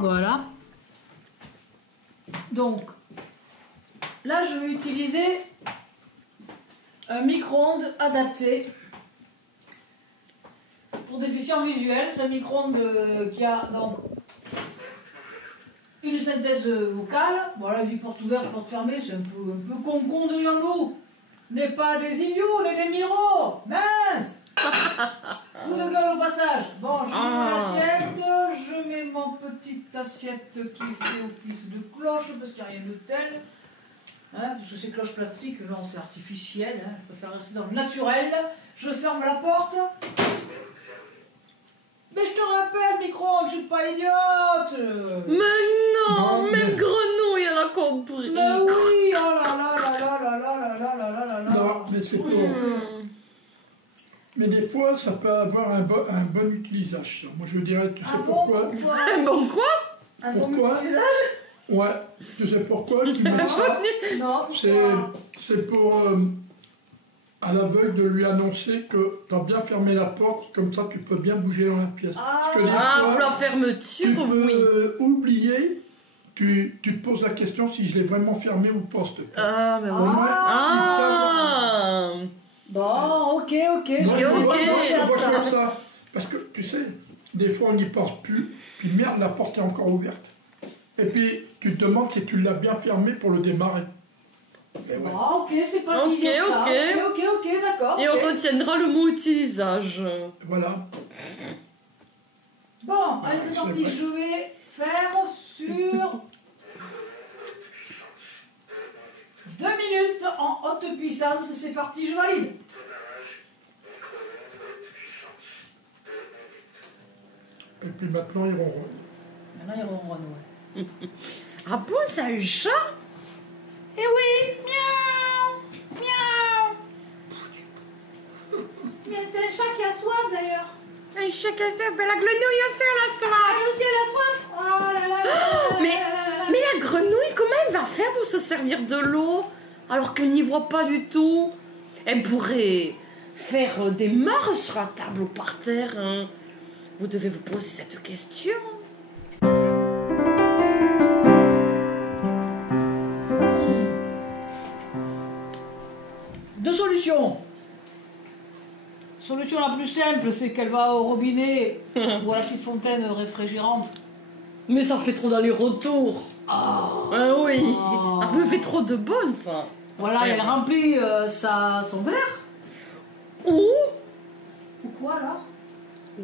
Voilà. Donc, là, je vais utiliser un micro-ondes adapté pour déficients visuels. C'est un micro-ondes qui a donc une synthèse vocale. Voilà, vie porte ouverte, porte fermée, c'est un peu con de nous. N'est pas des idiots, des miroirs. Mince. Coup de gueule au passage. Bon, je mets mon assiette, je mets mon petite assiette qui fait office de cloche parce qu'il n'y a rien de tel. Hein, parce que ces cloches plastiques, non, c'est artificiel. Hein, je préfère rester dans le naturel. Je ferme la porte. Mais je te rappelle, micro-ondes, je suis pas idiote. Mais non, même Grenouille, elle a compris. Mais oui, oh là là là là là là là là là là là là. Non, mais c'est pas... Mais des fois, ça peut avoir un bon utilisation. Moi, je dirais, tu sais pourquoi? Un bon quoi? Un bon Pourquoi? utilisage? Ouais, tu sais pourquoi qu'ils mettent ça? Non, C'est pour, à l'aveugle, de lui annoncer que tu as bien fermé la porte, comme ça, tu peux bien bouger dans la pièce. Parce que des fois, pour la tu fermeture, peux oui. oublier, tu te poses la question si je l'ai vraiment fermé ou pas. Ah, mais Au oui. moins, Bon, ok. Moi, Je je vais vois penser à comme ça. ça. Parce que, tu sais, des fois, on n'y pense plus, puis merde, la porte est encore ouverte. Et puis, tu te demandes si tu l'as bien fermé pour le démarrer. Et ouais. Ah, ok, c'est pas si bien que ça. Ok, d'accord. Et on retiendra le mot utilisage. Voilà. Bon, allez, c'est parti. Je vais faire sur 2 minutes en haute puissance. C'est parti, je valide. Et puis maintenant, ils ronronnent. Maintenant, il ronronne, ouais. Ah bon, c'est un chat? Eh oui, miaou, miaou. Mais c'est un chat qui a soif d'ailleurs. Un chat qui a soif, mais la grenouille aussi, elle a soif. Elle aussi, elle a soif. Oh là là là là Mais là. la grenouille, comment elle va faire pour se servir de l'eau alors qu'elle n'y voit pas du tout? Elle pourrait faire des mares sur la table ou par terre. Hein. Vous devez vous poser cette question. Deux solutions. Solution la plus simple, c'est qu'elle va au robinet ou à la petite fontaine réfrigérante. Mais ça fait trop d'aller-retour. Ah. Ah oui. Oh. Ça me fait trop de bonne, ça. Voilà, elle remplit son verre. Ou Quoi alors? Tu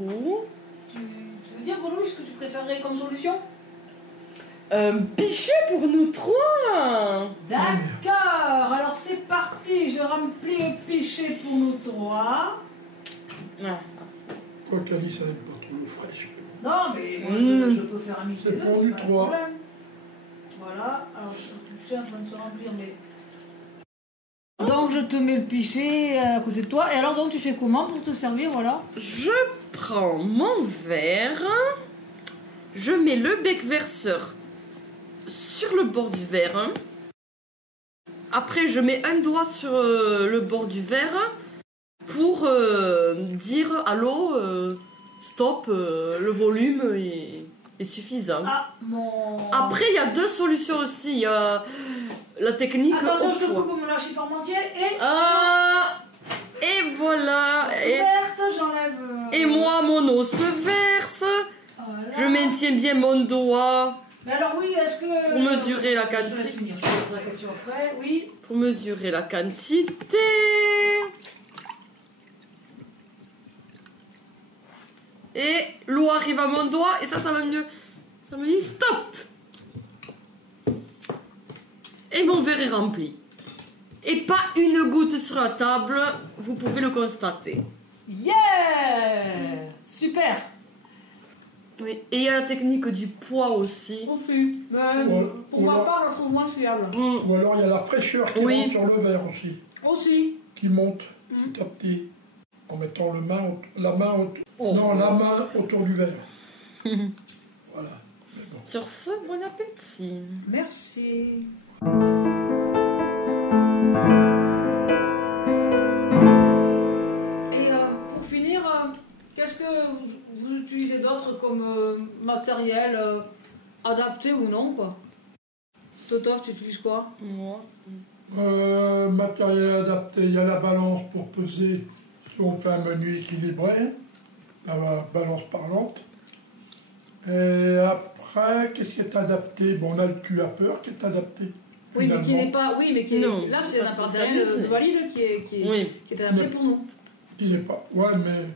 veux dire, Grenouille, ce que tu préférerais comme solution? un pichet pour nous trois. D'accord, alors c'est parti, je remplis un pichet pour nous trois. Quoi qu'Alice, elle n'aime pas trop l'eau fraîche. Non, mais moi je peux faire un mix C'est des deux, pour nous pas un trois. problème. Voilà, alors tu sais, en train de se remplir, mais... Donc je te mets le pichet à côté de toi, et alors donc tu fais comment pour te servir, voilà? Je prends mon verre, je mets le bec verseur sur le bord du verre. Hein. Après, je mets un doigt sur le bord du verre pour dire allô, stop, le volume est suffisant. Ah, mon... Après, il y a deux solutions aussi. Il y a la technique. Attention, au je te poids. coupe mon lâcher parmentier et... Ah, et voilà. Ouverte, j'enlève... Et moi, mon eau se verse. Voilà. Je maintiens bien mon doigt Mais alors oui, est-ce que... pour mesurer la Je te laisse quantité. finir, je te pose la question après, oui. Pour mesurer la quantité. Et l'eau arrive à mon doigt et ça va mieux. Ça me dit stop. Et mon verre est rempli. Et pas une goutte sur la table, vous pouvez le constater. Yeah! Super! Oui. Et il y a la technique du poids aussi. Aussi. Mais pour ma part, je la trouve moins fiable. Ou alors il y a la fraîcheur qui Oui. rentre sur le verre aussi, Aussi. qui monte petit à petit, en mettant la main autour du verre. Voilà. Mais bon. Sur ce, bon appétit. Merci. Et pour finir, qu'est-ce que vous utilisez d'autre comme matériel adapté ou non, quoi. Totov, tu utilises quoi? Moi. Matériel adapté, il y a la balance pour peser si on fait un menu équilibré, la balance parlante. Et après, qu'est-ce qui est adapté? Bon, on a le cul à peur qui est adapté. Oui, mais qui n'est pas. Oui, mais qui est. Non, Là, c'est pas un matériel spécialisé. valide qui est adapté Mais- pour nous. Il n'est pas. Ouais, mais.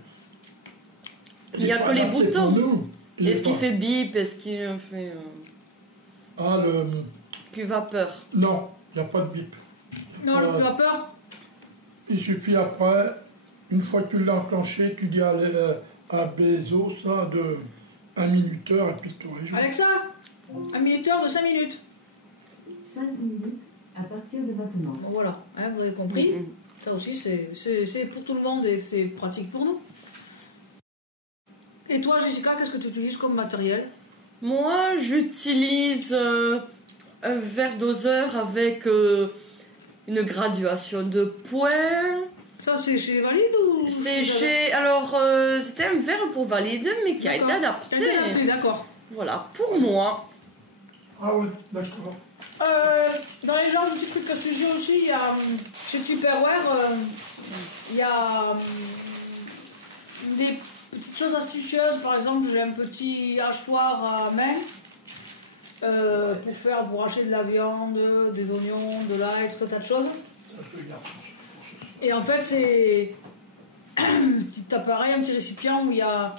Il n'y a est que pas les adapté boutons. pour nous. Il Est-ce est qu'il pas- fait bip? Est-ce qu'il fait Ah, le. cul vapeur? Non, il n'y a pas de bip. Non, le plus vapeur. Il suffit après, une fois que tu l'as enclenché, tu dis à Bezos ça de 1 minuteur et puis tu réjouis. Alexa, un minuteur de 5 minutes. 5 minutes à partir de maintenant. Bon, voilà, hein, vous avez compris. Mhm. Ça aussi, c'est pour tout le monde et c'est pratique pour nous. Et toi, Jessica, qu'est-ce que tu utilises comme matériel? Moi, j'utilise un verre doseur avec une graduation de points. Ça, c'est chez Valide ou C'est chez. Alors, c'était un verre pour valide, mais qui a été adapté. D'accord. Voilà, pour moi. Ah oui, d'accord. Dans les genres de petits trucs que tu joues aussi, il y a chez Tupperware, il y a des petites choses astucieuses. Par exemple, j'ai un petit hachoir à main pour hacher de la viande, des oignons, de l'ail, tout un tas de choses. Ça, je regarde. Et en fait, c'est un petit appareil, un petit récipient où il y a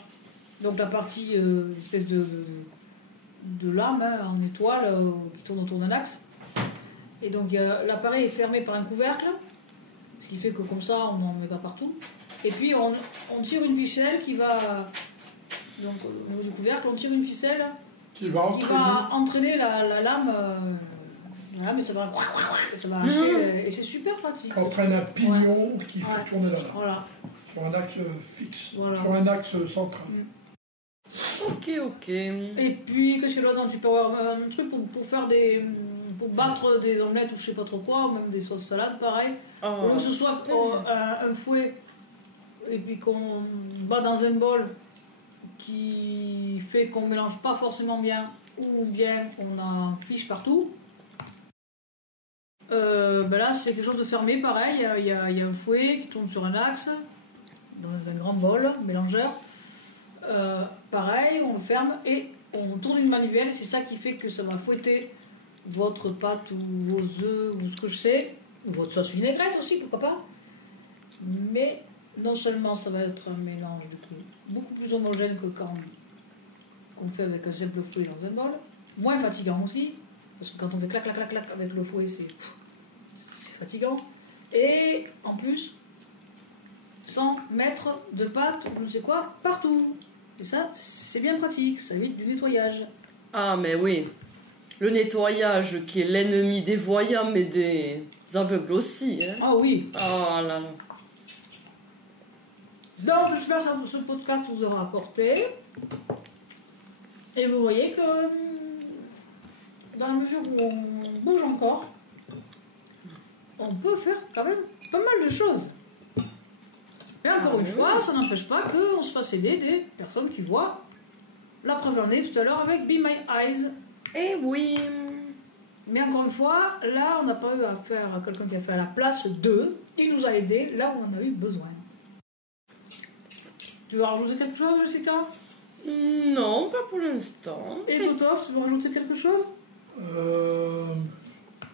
donc la partie, une espèce de lame hein, en étoile qui tourne autour d'un axe. Et donc l'appareil est fermé par un couvercle, ce qui fait que comme ça, on n'en met pas partout. Et puis on tire une ficelle qui va, donc au niveau du couvercle, on tire une ficelle Qui va qui entraîner. va entraîner la lame. Voilà, mais ça va hacher et c'est super pratique. Qui entraîne un pignon qui fait Ouais. tourner la lame. Voilà. Sur un axe fixe. Voilà. Sur un axe central. Ok. Et puis, qu'est-ce qu'il y a dans du Tupperware? Un truc pour faire pour battre des omelettes ou je sais pas trop quoi, ou même des sauces salades, pareil. Au Oh, lieu que ce soit un fouet et puis qu'on bat dans un bol qui fait qu'on mélange pas forcément bien ou bien on en fiche partout. Ben là, c'est quelque chose de fermé, pareil. Il y a un fouet qui tourne sur un axe dans un grand bol, mélangeur. Pareil, on le ferme et on tourne une manivelle. C'est ça qui fait que ça va fouetter votre pâte ou vos œufs ou ce que je sais, ou votre sauce vinaigrette aussi, pourquoi pas. Mais non seulement ça va être un mélange de trucs beaucoup plus homogène que quand qu'on fait avec un simple fouet dans un bol, moins fatigant aussi, parce que quand on fait clac clac clac clac avec le fouet, c'est fatigant. Et en plus, sans mettre de pâte ou je ne sais quoi partout. Et ça, c'est bien pratique, ça évite du nettoyage. Ah, mais oui. Le nettoyage qui est l'ennemi des voyants, mais des aveugles aussi. Hein. Ah oui. Oh là là. Donc, j'espère que ce podcast vous aura apporté. Et vous voyez que dans la mesure où on bouge encore, on peut faire quand même pas mal de choses. Mais encore une fois, ça n'empêche pas qu'on se fasse aider des personnes qui voient. La preuve en est tout à l'heure avec Be My Eyes. Eh oui. Mais encore une fois, là, on n'a pas eu affaire à quelqu'un qui a fait à la place d'eux. Il nous a aidés là où on en a eu besoin. Tu veux rajouter quelque chose, Jessica? Non, pas pour l'instant. Et Totov, tu veux rajouter quelque chose?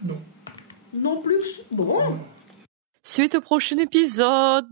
Non. Non plus? Bon. Suite au prochain épisode.